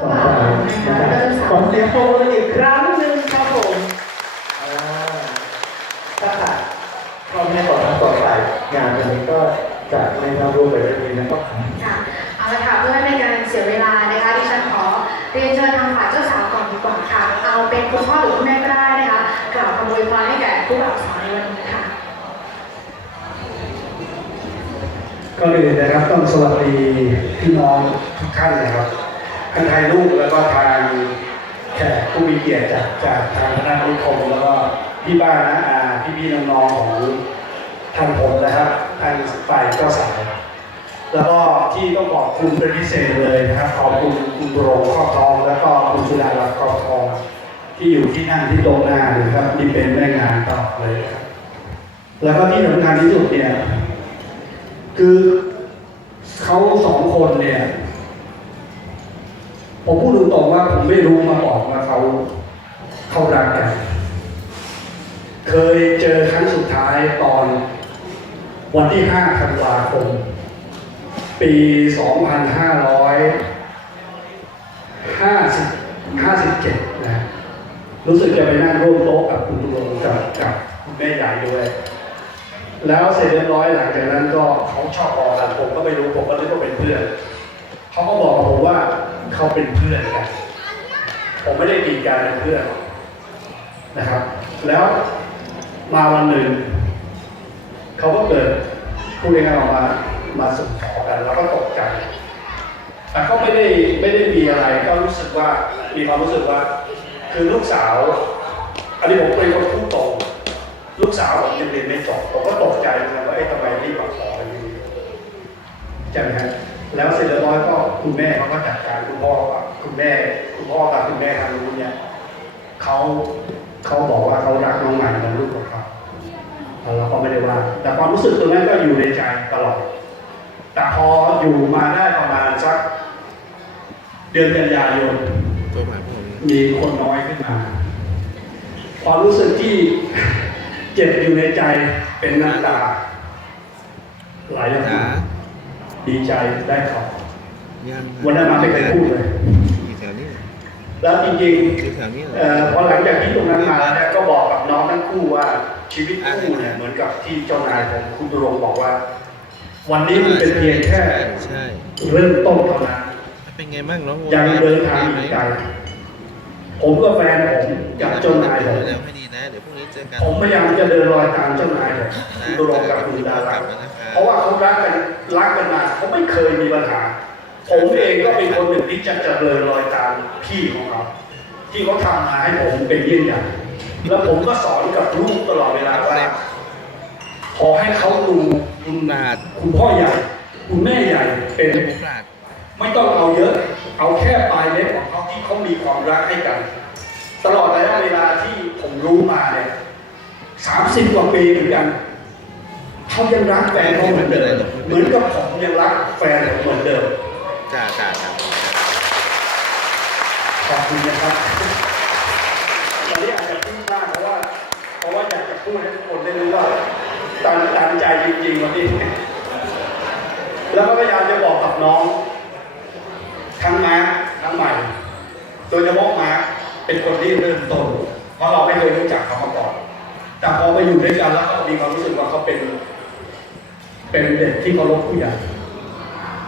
ต่อไปนะครับขอเสียงปรบมืออีกครั้งหนึ่งครับผมอ่าถ้าขาดพ่อแม่ต่อทางต่อไปงานวันนี้ก็จะไม่รับรู้ไปเรื่องนี้นะครับค่ะเอาละค่ะเพื่อไม่เป็นการเสียเวลานะคะดิฉันขอเรียนเชิญทางฝ่ายเจ้าสาวก่อนดีกว่าค่ะ เอาเป็นคุณพ่อหรือคุณแม่ก็ได้นะคะกล่าวคำอวยพรให้แก่ผู้บ่าวสาวในวันนี้ค่ะ ก็เลยนะครับต้องสวัสดีพี่น้องทุกท่านนะครับ ทั้งไทยลูกแล้วก็ทางแขกผู้มีเกียรติจากจากทางคณะนิคมแล้วก็พี่บ้านนะอาพี่พี่ๆน้องๆของทางผมนะครับทางฝ่ายเจ้าสาวแล้วก็ที่ต้องขอบคุณเป็นพิเศษเลยนะครับ ขอบคุณคุณโรงข้อทอง แล้วก็คุณสุดารัตน์ข้อทอง ที่อยู่ที่นั่งที่โต๊ะหน้านะครับที่เป็นแม่งานต่อเลยครับแล้วก็ที่สำคัญที่สุดเนี่ย คือเขาสองคนเนี่ย ผมพูดตรงๆว่าผม ไม่รู้มาก่อนว่าเขาเขารักกัน เคยเจอครั้งสุดท้ายตอนวันที่ 5 ธันวาคม ปี 2557 นะ รู้สึกจะไปนั่งร่วมโต๊ะกับคุณตุลงกับกับคุณแม่ใหญ่ด้วย แล้วเสร็จเรียบร้อยหลังจากนั้นก็เขาชอบพอกันผมก็ไม่รู้ผมก็นึกว่าเป็นเพื่อน เขาก็บอกผมว่าเขาเป็นเพื่อนกัน ผมไม่ได้กีดกันเป็นเพื่อนนะครับ แล้วมาวันหนึ่ง เขาก็เกิดพูดง่ายๆออกมามาสุ่มขอกันแล้วก็ตกใจแต่ก็ไม่ได้ไม่ได้มีอะไรก็รู้สึกว่ามีความรู้สึกว่า คือลูกสาว อันนี้ผมเป็นคนพูดตรงลูกสาวผมยังเรียนไม่จบผมก็ตกใจเหมือนกันว่าเอ๊ะทำไมรีบมาขออะไรอย่างนี้ใช่ไหมฮะแล้วเสร็จเรียบร้อยก็คุณแม่เขาก็จัดการคุณพ่อกับ คุณแม่คุณพ่อกับคุณแม่ทางนู้นเนี่ยเขาเขาบอกว่าเขารักน้องใหม่เหมือนลูกของเขาเราก็ไม่ได้ว่า แต่ความรู้สึกตรงนั้นก็อยู่ในใจตลอด แต่พออยู่มาได้ประมาณสักเดือนกันยายนตัวหมายผมมีคนน้อยขึ้นมาความรู้สึกที่เจ็บอยู่ในใจเป็นน้ำตาไหลออกจ๋ามาดีใจได้เขายังวันนั้นมาไม่เคยพูดเลยอยู่แถวนี้ แล้วจริงอยู่แถวนี้ๆเอ่อพอหลังจากที่ตรงนั้นมาเนี่ยก็บอกกับน้องทั้งคู่ว่าชีวิตคู่เนี่ยเหมือนกับที่เจ้านายของคุณตุรงค์บอกว่า วันนี้มันเป็นเพียงแค่ใช่เริ่มต้นเท่านั้นเป็นไงบ้างน้องยังเดินทางอีกไกลผมกับแฟนผมกับเจ้านายผมแล้วให้ดีนะเดี๋ยวพรุ่งนี้เจอกันผมพยายามจะเดินรอยตามเจ้านายผมคุณตุรงค์กับคุณดาราเพราะว่าเขารักกันรักกันมาเขาไม่เคยมีปัญหา ผมเองก็เป็นคนหนึ่งที่จะจะเดินรอยตามพี่ของเขาที่เขาทำมาให้ผมเป็นเยี่ยงอย่างแล้วผมก็สอนกับลูกตลอดเวลาว่าขอให้เขาดูคุณปราคุณพ่อใหญ่ คุณแม่ใหญ่เป็นเป็นหมูปราดไม่ต้องเอาเยอะ เอาแค่ปลายเล็บของเขาที่เขามีความรักให้กัน ตลอดระยะเวลาที่ผมรู้มาเนี่ยสามสิบกว่าปีเหมือนกันเขายังรักแฟนเขาเหมือนเดิมเหมือนกับผมยังรักแฟนผมเหมือนเดิม จ้าจ้าจ้าขอบคุณนะครับตอนนี้อาจจะพูดมากเพราะว่า เพราะว่าอยากจะพูดให้ทุกคนได้รู้ว่าตันตันใจจริงๆวันนี้แล้วก็พยายามจะบอกกับน้อง ทั้งมาทั้งใหม่ โดยเฉพาะมาร์คเป็นคนที่เริ่มต้นเพราะเราไม่เคยรู้จักเขามาก่อน แต่พอมาอยู่ด้วยกันแล้วก็มีความรู้สึกว่าเขาเป็น เป็นเด็กที่เคารพผู้ใหญ่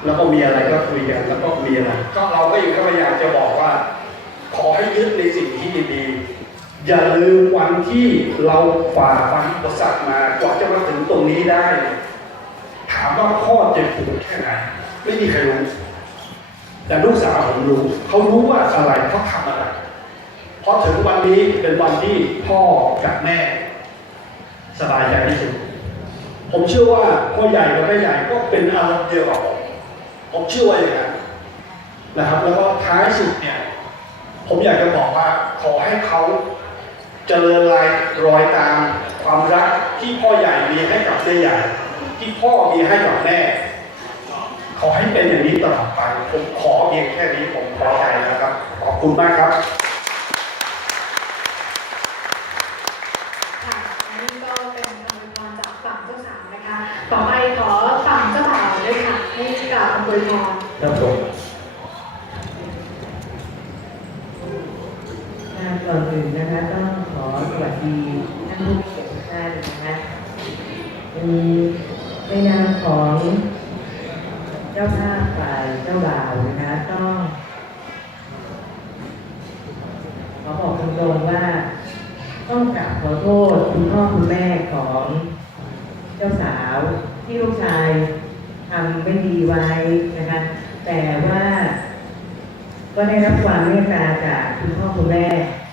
แล้วก็มีอะไรก็คุยกันแล้วก็มีอะไรก็เราก็อยังพยายามจะบอกว่า ขอให้ยึดในสิ่งที่ดีๆอย่าลืมวันที่เราฝ่าฟันอุปสรรคมากว่าจะมาถึงตรงนี้ได้ ถามว่าพ่อเจ็บปวดแค่ไหนไม่มีใครรู้แต่ลูกสาวผมรู้เขารู้ว่าอะไรเขาทำอะไรพอถึงวันนี้เป็นวันที่พ่อกับแม่ สบายใจที่สุดผมเชื่อว่าพ่อใหญ่กับแม่ใหญ่ก็เป็นอารมณ์เดียวกับผม ผมเชื่อว่าอย่างนั้นนะครับ แล้วก็ท้ายสุดเนี่ย ผมอยากจะบอกว่าขอให้เขาเจริญรายรอยตามความรักที่พ่อใหญ่มีให้กับแม่ใหญ่ ที่พ่อมีให้กับแม่ ขอให้เป็นอย่างนี้ตลอดไป ผมขอเพียงแค่นี้ผมพอใจนะครับ ขอบคุณมากครับนี่ก็เป็นคำอวยพรจากฝั่งเจ้าสาวนะคะต่อไปขอ ฝั่งเจ้าบ่าวด้วยค่ะให้กล่าวคำอวยพรครับผมก่อนอื่นนะคะต้องขอสวัสดีท่านผู้เกียรติทุกท่านนะคะในนามของเจ้าภาพฝ่ายเจ้าบ่าวนะคะต้องขอบอกตรงๆว่าต้องกราบขอโทษคุณพ่อคุณแม่ของเจ้าสาวที่ลูกชาย ทำไม่ดีไว้นะคะ แต่ว่า ก็ได้รับความเมตตาจากคุณพ่อคุณแม่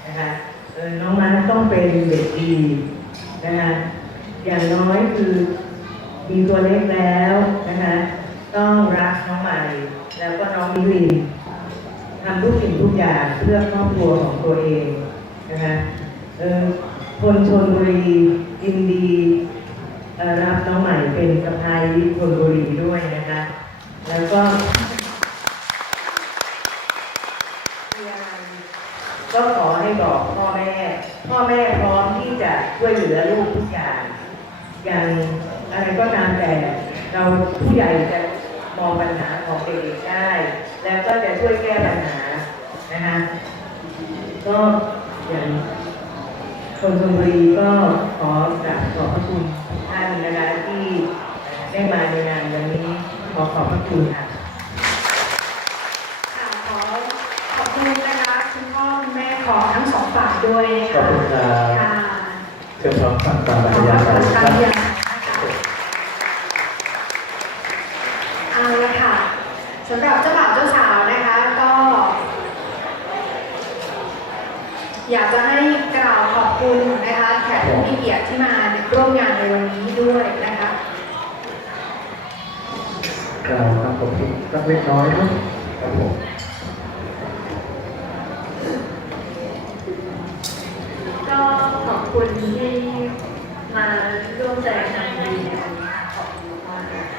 นะคะเออน้องมาต้องเป็นเด็กดีนะคะอย่างน้อยคือมีตัวเล็กแล้วนะคะ ต้องรักน้องใหม่ แล้วก็น้องมิลินทำทุกสิ่งทุกอย่างเพื่อครอบครัวของตัวเองนะคะเออคนชนบุรียินดี รับน้องใหม่เป็นสะพายชนบุรีด้วยนะคะ แล้วก็ก็ขอให้บอกพ่อแม่ พ่อแม่พร้อมที่จะช่วยเหลือลูกทุกอย่างอย่างอะไรก็ตามแต่เราผู้ใหญ่จะมองปัญหาของเด็กๆได้ แล้วก็จะช่วยแก้ปัญหานะคะก็อย่าง นชลบุรีก็ขอกราบขอบพระคุณทุกท่านนะคะที่ได้มาในงานวันนี้ขอขอบพระคุณค่ะ ค่ะขอขอบคุณนะคะคุณพ่อคุณแม่ของทั้งสองฝ่ายด้วยนะขอบคะคุณครับค่ะเชิญพร้อมฟังตามบรขรอบยายคุณคการัรบเรียนนะคะเอาละค่ะสำหรับเจ้าบ่าวเจ้าสาวนะคะ ก็ อยากจะให้กล่าวขอบคุณนะคะแขกผู้มีเกียรติที่มาร่วมงานในวันนี้ ด้วยนะคะกล่าวคำขอบคุณสักเล็กน้อยครับครับผมก็ขอบคุณที่มาร่วมแสดงความยินดีในวันนี้ค่ะขอบคุณมาก